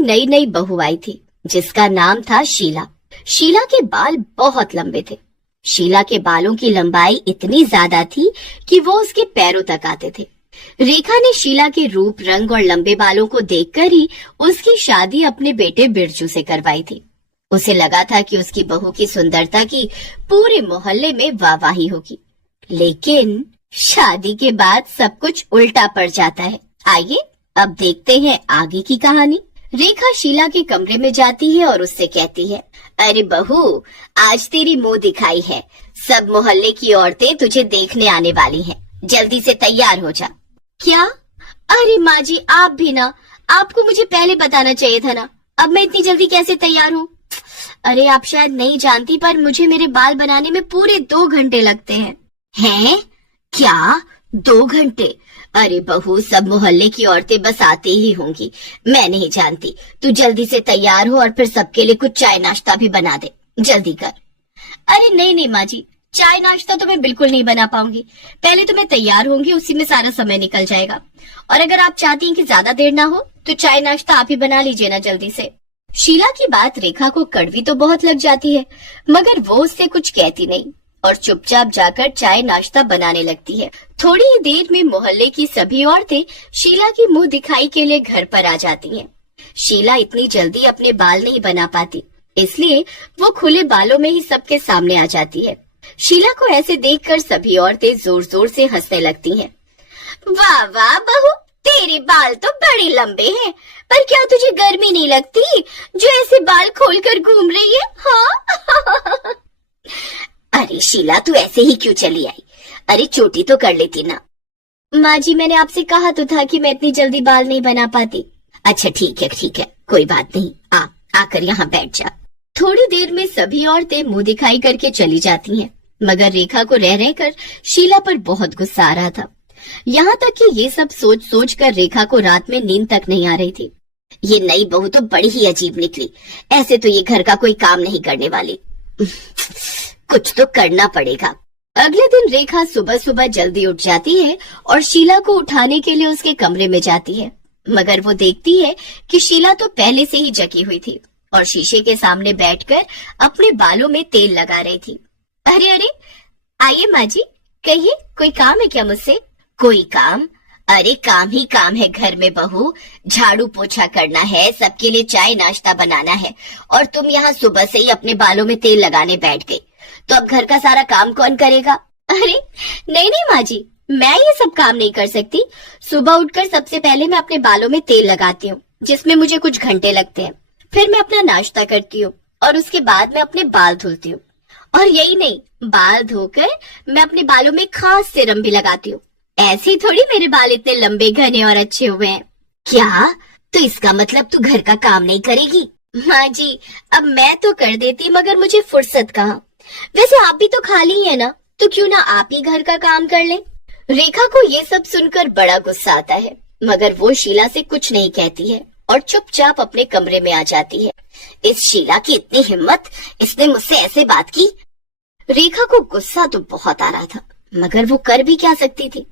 एक नई नई बहू आई थी जिसका नाम था शीला। शीला के बाल बहुत लंबे थे। शीला के बालों की लंबाई इतनी ज्यादा थी कि वो उसके पैरों तक आते थे। रेखा ने शीला के रूप, रंग और लंबे बालों को देखकर ही उसकी शादी अपने बेटे बिरजू से करवाई थी। उसे लगा था कि उसकी बहू की सुंदरता की पूरे मोहल्ले में वाहवाही होगी, लेकिन शादी के बाद सब कुछ उल्टा पड़ जाता है। आइए अब देखते हैं आगे की कहानी। रेखा शीला के कमरे में जाती है और उससे कहती है, अरे बहू, आज तेरी मुंह दिखाई है। सब मोहल्ले की औरतें तुझे देखने आने वाली हैं। जल्दी से तैयार हो जा। क्या? अरे माँ जी, आप भी ना, आपको मुझे पहले बताना चाहिए था ना। अब मैं इतनी जल्दी कैसे तैयार हूँ? अरे आप शायद नहीं जानती, पर मुझे मेरे बाल बनाने में पूरे 2 घंटे लगते हैं। हैं? क्या 2 घंटे? अरे बहू, सब मोहल्ले की औरतें बस आते ही होंगी, मैं नहीं जानती। तू जल्दी से तैयार हो और फिर सबके लिए कुछ चाय नाश्ता भी बना दे, जल्दी कर। अरे नहीं नहीं माँ जी, चाय नाश्ता तो मैं बिल्कुल नहीं बना पाऊंगी। पहले तो मैं तैयार होंगी, उसी में सारा समय निकल जाएगा। और अगर आप चाहती हैं कि ज्यादा देर ना हो तो चाय नाश्ता आप ही बना लीजिए ना जल्दी से। शीला की बात रेखा को कड़वी तो बहुत लग जाती है, मगर वो उससे कुछ कहती नहीं और चुपचाप जाकर चाय नाश्ता बनाने लगती है। थोड़ी ही देर में मोहल्ले की सभी औरतें शीला की मुंह दिखाई के लिए घर पर आ जाती हैं। शीला इतनी जल्दी अपने बाल नहीं बना पाती, इसलिए वो खुले बालों में ही सबके सामने आ जाती है। शीला को ऐसे देखकर सभी औरतें जोर जोर से हंसने लगती हैं। वाह वाह बहू, तेरे बाल तो बड़े लंबे हैं, पर क्या तुझे गर्मी नहीं लगती जो ऐसे बाल खोलकर घूम रही है? हाँ? अरे शीला, तू ऐसे ही क्यों चली आई? अरे चोटी तो कर लेती ना। माँ जी, मैंने आपसे कहा तो था कि मैं इतनी जल्दी बाल नहीं बना पाती। अच्छा ठीक है, कोई बात नहीं, आकर यहाँ बैठ जा। थोड़ी देर में सभी औरतें मुंह दिखाई करके चली जाती हैं, मगर रेखा को रह रहकर शीला पर बहुत गुस्सा आ रहा था। यहाँ तक कि ये सब सोच सोच कर रेखा को रात में नींद तक नहीं आ रही थी। ये नई बहू तो बड़ी ही अजीब निकली, ऐसे तो ये घर का कोई काम नहीं करने वाली। कुछ तो करना पड़ेगा। अगले दिन रेखा सुबह सुबह जल्दी उठ जाती है और शीला को उठाने के लिए उसके कमरे में जाती है, मगर वो देखती है कि शीला तो पहले से ही जगी हुई थी और शीशे के सामने बैठकर अपने बालों में तेल लगा रही थी। अरे अरे, आइए माँ जी, कहिए, कोई काम है क्या मुझसे? कोई काम? अरे काम ही काम है घर में बहू। झाड़ू पोछा करना है, सबके लिए चाय नाश्ता बनाना है, और तुम यहाँ सुबह से ही अपने बालों में तेल लगाने बैठ गई। तो अब घर का सारा काम कौन करेगा? अरे नहीं नहीं माँ जी, मैं ये सब काम नहीं कर सकती। सुबह उठकर सबसे पहले मैं अपने बालों में तेल लगाती हूँ, जिसमें मुझे कुछ घंटे लगते हैं। फिर मैं अपना नाश्ता करती हूँ और उसके बाद मैं अपने बाल धुलती हूँ। और यही नहीं, बाल धोकर मैं अपने बालों में खास सीरम भी लगाती हूँ। ऐसे थोड़ी मेरे बाल इतने लंबे, घने और अच्छे हुए हैं। क्या? तो इसका मतलब तू घर का काम नहीं करेगी? माँ जी, अब मैं तो कर देती, मगर मुझे फुर्सत कहाँ। वैसे आप भी तो खाली ही है ना, तो क्यों ना आप ही घर का काम कर लें। रेखा को ये सब सुनकर बड़ा गुस्सा आता है, मगर वो शीला से कुछ नहीं कहती है और चुपचाप अपने कमरे में आ जाती है। इस शीला की इतनी हिम्मत, इसने मुझसे ऐसे बात की। रेखा को गुस्सा तो बहुत आ रहा था, मगर वो कर भी क्या सकती थी।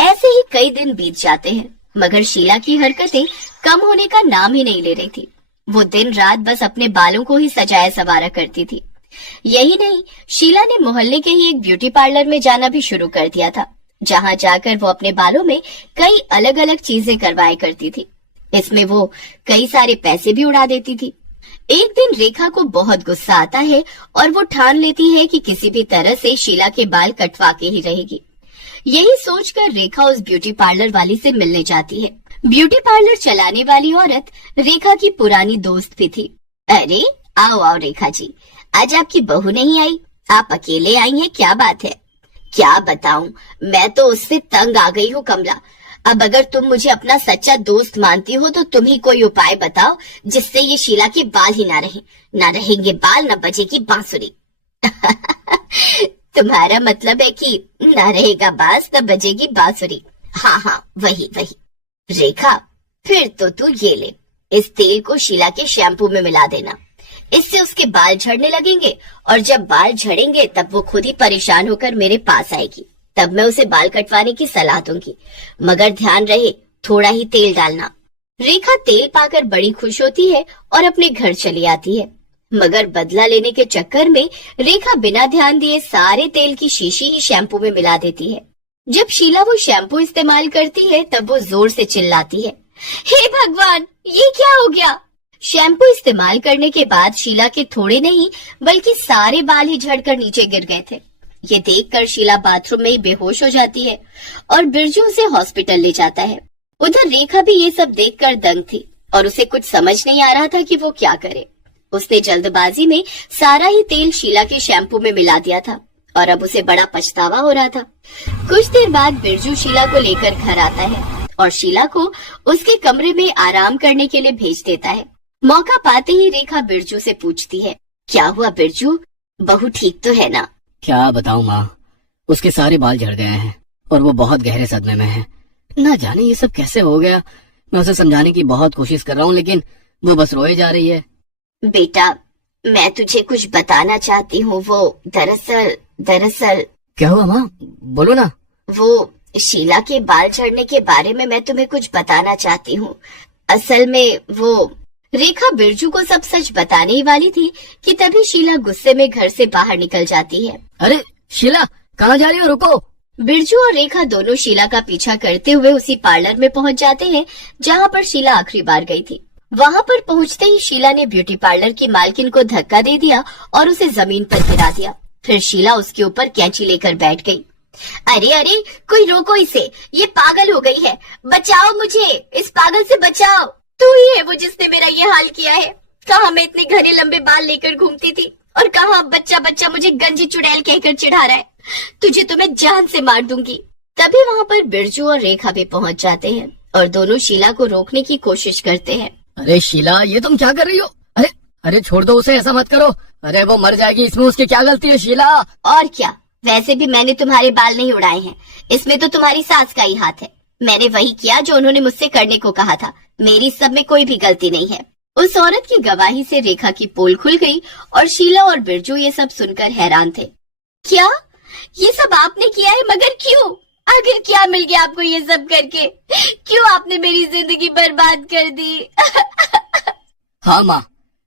ऐसे ही कई दिन बीत जाते हैं, मगर शीला की हरकतें कम होने का नाम ही नहीं ले रही थी। वो दिन रात बस अपने बालों को ही सजाया संवारा करती थी। यही नहीं, शीला ने मोहल्ले के ही एक ब्यूटी पार्लर में जाना भी शुरू कर दिया था, जहाँ जाकर वो अपने बालों में कई अलग अलग चीजें करवाया करती थी। इसमें वो कई सारे पैसे भी उड़ा देती थी। एक दिन रेखा को बहुत गुस्सा आता है और वो ठान लेती है कि किसी भी तरह से शीला के बाल कटवा के ही रहेगी। यही सोचकर रेखा उस ब्यूटी पार्लर वाली से मिलने जाती है। ब्यूटी पार्लर चलाने वाली औरत रेखा की पुरानी दोस्त भी थी। अरे आओ आओ रेखा जी, आज आपकी बहू नहीं आई, आप अकेले आई हैं, क्या बात है? क्या बताऊं, मैं तो उससे तंग आ गई हूँ कमला। अब अगर तुम मुझे अपना सच्चा दोस्त मानती हो तो तुम ही कोई उपाय बताओ जिससे ये शीला के बाल ही ना रहेंगे बाल, ना बजेगी बांसुरी। तुम्हारा मतलब है कि ना रहेगा बांस, ना बजेगी बांसुरी। हाँ, वही। रेखा, फिर तो तू ये ले, इस तेल को शीला के शैम्पू में मिला देना। इससे उसके बाल झड़ने लगेंगे और जब बाल झड़ेंगे तब वो खुद ही परेशान होकर मेरे पास आएगी। तब मैं उसे बाल कटवाने की सलाह दूंगी, मगर ध्यान रहे थोड़ा ही तेल डालना। रेखा तेल पाकर बड़ी खुश होती है और अपने घर चली आती है, मगर बदला लेने के चक्कर में रेखा बिना ध्यान दिए सारे तेल की शीशी ही शैम्पू में मिला देती है। जब शीला वो शैम्पू इस्तेमाल करती है तब वो जोर से चिल्लाती है, हे भगवान, ये क्या हो गया। शैम्पू इस्तेमाल करने के बाद शीला के थोड़े नहीं बल्कि सारे बाल ही झड़कर नीचे गिर गए थे। ये देखकर शीला बाथरूम में ही बेहोश हो जाती है और बिरजू उसे हॉस्पिटल ले जाता है। उधर रेखा भी ये सब देखकर दंग थी और उसे कुछ समझ नहीं आ रहा था कि वो क्या करे। उसने जल्दबाजी में सारा ही तेल शीला के शैम्पू में मिला दिया था और अब उसे बड़ा पछतावा हो रहा था। कुछ देर बाद बिरजू शीला को लेकर घर आता है और शीला को उसके कमरे में आराम करने के लिए भेज देता है। मौका पाते ही रेखा बिरजू से पूछती है, क्या हुआ बिरजू, बहू ठीक तो है ना? क्या बताऊं माँ, उसके सारे बाल झड़ गए हैं और वो बहुत गहरे सदमे में है। ना जाने ये सब कैसे हो गया। मैं उसे समझाने की बहुत कोशिश कर रहा हूँ लेकिन वो बस रोए जा रही है। बेटा, मैं तुझे कुछ बताना चाहती हूँ। वो दरअसल क्या हुआ माँ, बोलो ना। वो शीला के बाल झड़ने के बारे में मैं तुम्हें कुछ बताना चाहती हूँ। असल में वो रेखा बिरजू को सब सच बताने ही वाली थी कि तभी शीला गुस्से में घर से बाहर निकल जाती है। अरे शीला, कहाँ जा रही हो, रुको। बिरजू और रेखा दोनों शीला का पीछा करते हुए उसी पार्लर में पहुंच जाते हैं जहां पर शीला आखिरी बार गई थी। वहां पर पहुंचते ही शीला ने ब्यूटी पार्लर की मालकिन को धक्का दे दिया और उसे जमीन पर गिरा दिया। फिर शीला उसके ऊपर कैंची लेकर बैठ गई। अरे अरे, कोई रोको इसे, ये पागल हो गई है, बचाओ मुझे, इस पागल से बचाओ। तू ही है वो जिसने मेरा ये हाल किया है। कहाँ मैं इतने घने लंबे बाल लेकर घूमती थी और कहाँ बच्चा बच्चा मुझे गंजी चुड़ैल कहकर चिढ़ा रहा है। तुझे तो मैं जान से मार दूंगी। तभी वहाँ पर बिरजू और रेखा भी पहुँच जाते हैं और दोनों शीला को रोकने की कोशिश करते हैं। अरे शीला, ये तुम क्या कर रही हो? अरे अरे छोड़ दो उसे, ऐसा मत करो। अरे वो मर जाएगी, इसमें उसकी क्या गलती है शीला? और क्या, वैसे भी मैंने तुम्हारे बाल नहीं उड़ाए हैं, इसमें तो तुम्हारी सास का ही हाथ है। मैंने वही किया जो उन्होंने मुझसे करने को कहा था। मेरी सब में कोई भी गलती नहीं है। उस औरत की गवाही से रेखा की पोल खुल गई और शीला और बिरजू ये सब सुनकर हैरान थे। क्या ये सब आपने किया है? मगर क्यों? आखिर क्या मिल गया आपको ये सब करके? क्यों आपने मेरी जिंदगी बर्बाद कर दी? हाँ माँ,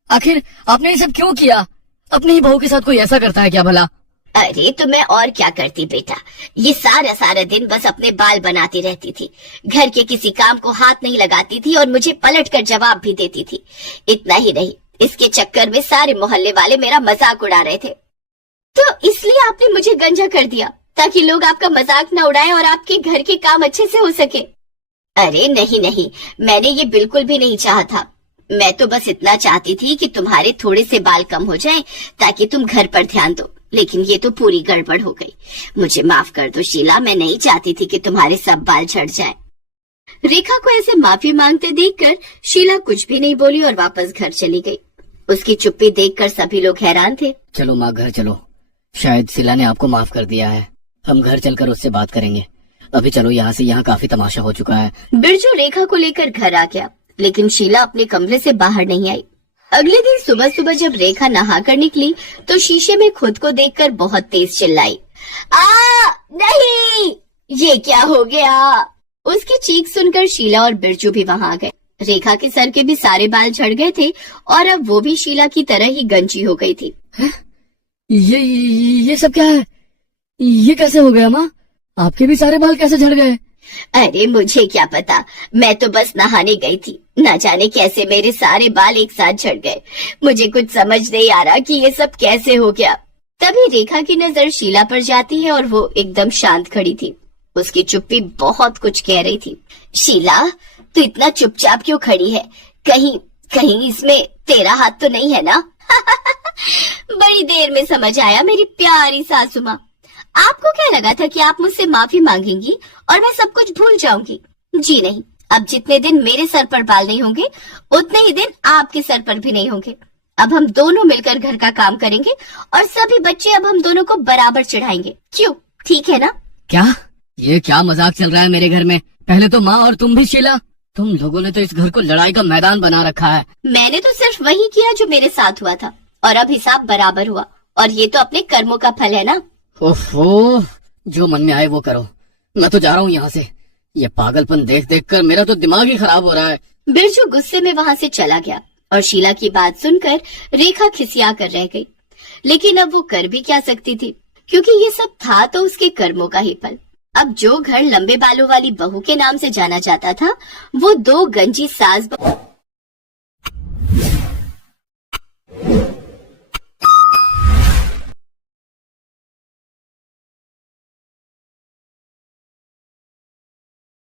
आखिर आपने ये सब क्यों किया? अपनी ही बहू के साथ कोई ऐसा करता है क्या भला? अरे तो मैं और क्या करती बेटा, ये सारा दिन बस अपने बाल बनाती रहती थी, घर के किसी काम को हाथ नहीं लगाती थी और मुझे पलटकर जवाब भी देती थी। इतना ही नहीं, इसके चक्कर में सारे मोहल्ले वाले मेरा मजाक उड़ा रहे थे। तो इसलिए आपने मुझे गंजा कर दिया ताकि लोग आपका मजाक न उड़ाएं और आपके घर के काम अच्छे से हो सके। अरे नहीं, मैंने ये बिल्कुल भी नहीं चाहा था। मैं तो बस इतना चाहती थी कि तुम्हारे थोड़े से बाल कम हो जाएं ताकि तुम घर पर ध्यान दो, लेकिन ये तो पूरी गड़बड़ हो गई। मुझे माफ कर दो शीला, मैं नहीं चाहती थी कि तुम्हारे सब बाल झड़ जाएं। रेखा को ऐसे माफी मांगते देखकर शीला कुछ भी नहीं बोली और वापस घर चली गई। उसकी चुप्पी देखकर सभी लोग हैरान थे। चलो माँ, घर चलो, शायद शीला ने आपको माफ कर दिया है। हम घर चलकर उससे बात करेंगे। अभी चलो यहाँ से, यहाँ काफी तमाशा हो चुका है। बिरजू रेखा को लेकर घर आ गया, लेकिन शीला अपने कमरे से बाहर नहीं आई। अगले दिन सुबह सुबह जब रेखा नहाकर निकली तो शीशे में खुद को देखकर बहुत तेज चिल्लाई, नहीं, ये क्या हो गया? उसकी चीख सुनकर शीला और बिरजू भी वहां आ गए। रेखा के सर के भी सारे बाल झड़ गए थे और अब वो भी शीला की तरह ही गंजी हो गई थी। ये सब क्या है? ये कैसे हो गया माँ? आपके भी सारे बाल कैसे झड़ गए? अरे मुझे क्या पता, मैं तो बस नहाने गई थी, ना जाने कैसे मेरे सारे बाल एक साथ झड़ गए। मुझे कुछ समझ नहीं आ रहा कि ये सब कैसे हो गया। तभी रेखा की नजर शीला पर जाती है और वो एकदम शांत खड़ी थी। उसकी चुप्पी बहुत कुछ कह रही थी। शीला, तू इतना चुपचाप क्यों खड़ी है? कहीं इसमें तेरा हाथ तो नहीं है ना? बड़ी देर में समझ आया मेरी प्यारी सासू माँ। आपको क्या लगा था कि आप मुझसे माफी मांगेंगी और मैं सब कुछ भूल जाऊंगी? जी नहीं, अब जितने दिन मेरे सर पर बाल नहीं होंगे उतने ही दिन आपके सर पर भी नहीं होंगे। अब हम दोनों मिलकर घर का काम करेंगे और सभी बच्चे अब हम दोनों को बराबर चढ़ाएंगे। क्यों, ठीक है ना? क्या ये क्या मजाक चल रहा है मेरे घर में? पहले तो माँ और तुम भी शीला, तुम लोगों ने तो इस घर को लड़ाई का मैदान बना रखा है। मैंने तो सिर्फ वही किया जो मेरे साथ हुआ था और अब हिसाब बराबर हुआ, और ये तो अपने कर्मों का फल है ना। ओहो, जो मन में आए वो करो। मैं तो जा रहा हूँ यहाँ से। ये पागलपन देख देख कर मेरा तो दिमाग ही खराब हो रहा है। बिरजू गुस्से में वहां से चला गया और शीला की बात सुनकर रेखा खिसिया कर रह गई। लेकिन अब वो कर भी क्या सकती थी, क्योंकि ये सब था तो उसके कर्मों का ही फल। अब जो घर लंबे बालों वाली बहू के नाम से जाना जाता था, वो 2 गंजी सास